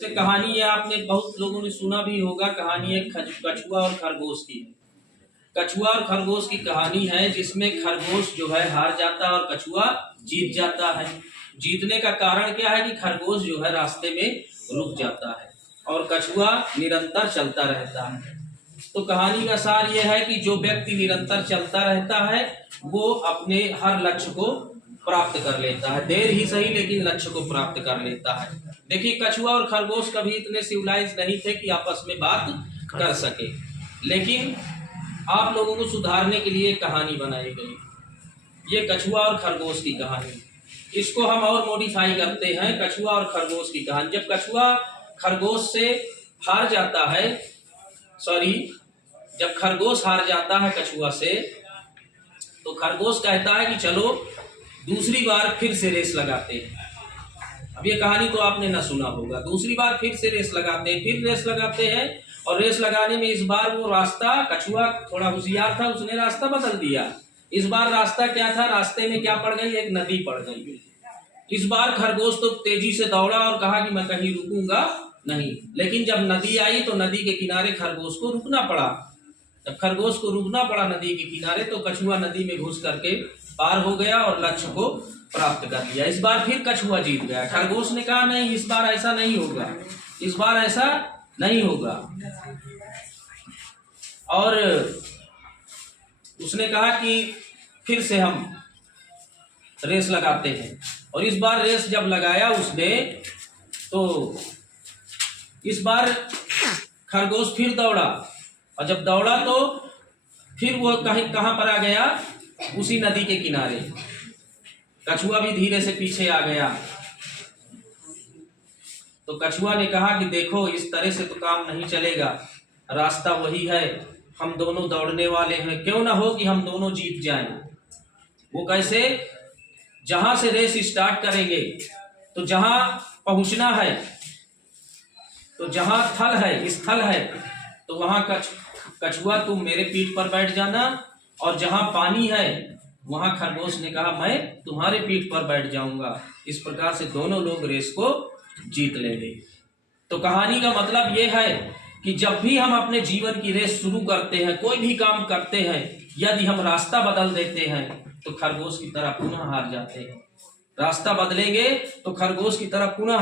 से कहानी है, आपने बहुत लोगों ने सुना भी होगा। कहानी है कछुआ और खरगोश की। कछुआ और खरगोश की कहानी है, जिसमें खरगोश जो है हार जाता है और कछुआ जीत जाता है। जीतने का कारण क्या है कि खरगोश जो है रास्ते में रुक जाता है और कछुआ निरंतर चलता रहता है। तो कहानी का सार यह है कि जो व्यक्ति निरंतर चलता रहता है वो अपने हर लक्ष्य को प्राप्त कर लेता है। देर ही सही लेकिन लक्ष्य को प्राप्त कर लेता है। देखिए, कछुआ और खरगोश कभी इतने सिविलाइज नहीं थे कि आपस में बात कर सके, लेकिन आप लोगों को सुधारने के लिए कहानी बनाई गई। ये कछुआ और खरगोश की कहानी, इसको हम और मॉडिफाई करते हैं। कछुआ और खरगोश की कहानी, जब कछुआ खरगोश से हार जाता है, जब खरगोश हार जाता है कछुआ से, तो खरगोश कहता है कि चलो दूसरी बार फिर से रेस लगाते हैं। अब ये कहानी तो आपने ना सुना होगा। दूसरी बार फिर से रेस लगाते हैं, फिर रेस लगाते हैं, और रेस लगाने में इस बार वो रास्ता, कछुआ थोड़ा होशियार था, उसने रास्ता बदल दिया। इस बार रास्ता क्या था, रास्ते में क्या पड़ गई, एक नदी पड़ गई। इस बार खरगोश तो तेजी से दौड़ा और कहा कि मैं कहीं रुकूंगा नहीं, लेकिन जब नदी आई तो नदी के किनारे खरगोश को रुकना पड़ा। जब खरगोश को रुकना पड़ा नदी के किनारे, तो कछुआ नदी में घुस करके पार हो गया और लक्ष्य को प्राप्त कर लिया। इस बार फिर कछुआ जीत गया। खरगोश ने कहा नहीं, इस बार ऐसा नहीं होगा, इस बार ऐसा नहीं होगा। और उसने कहा कि फिर से हम रेस लगाते हैं। और इस बार रेस जब लगाया उसने, तो इस बार खरगोश फिर दौड़ा, और जब दौड़ा तो फिर वो कहाँ पर आ गया, उसी नदी के किनारे। कछुआ भी धीरे से पीछे आ गया। तो कछुआ ने कहा कि देखो, इस तरह से तो काम नहीं चलेगा, रास्ता वही है, हम दोनों दौड़ने वाले हैं, क्यों ना हो कि हम दोनों जीत जाएं। वो कैसे, जहां से रेस स्टार्ट करेंगे, तो जहां पहुंचना है, तो जहां थल है, स्थल है, तो वहां कछुआ तुम मेरे पीठ पर बैठ जाना, और जहां पानी है वहां खरगोश ने कहा मैं तुम्हारे पीठ पर बैठ जाऊंगा। इस प्रकार से दोनों लोग रेस को जीत लेंगे। तो कहानी का मतलब यह है कि जब भी हम अपने जीवन की रेस शुरू करते हैं, कोई भी काम करते हैं, यदि हम रास्ता बदल देते हैं तो खरगोश की तरह पुनः हार जाते हैं। रास्ता बदलेंगे तो खरगोश की तरह पुनः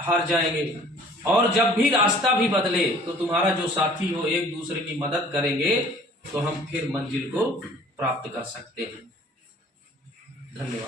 हार जाएंगे। और जब भी रास्ता भी बदले तो तुम्हारा जो साथी हो, एक दूसरे की मदद करेंगे तो हम फिर मंजिल को प्राप्त कर सकते हैं। धन्यवाद।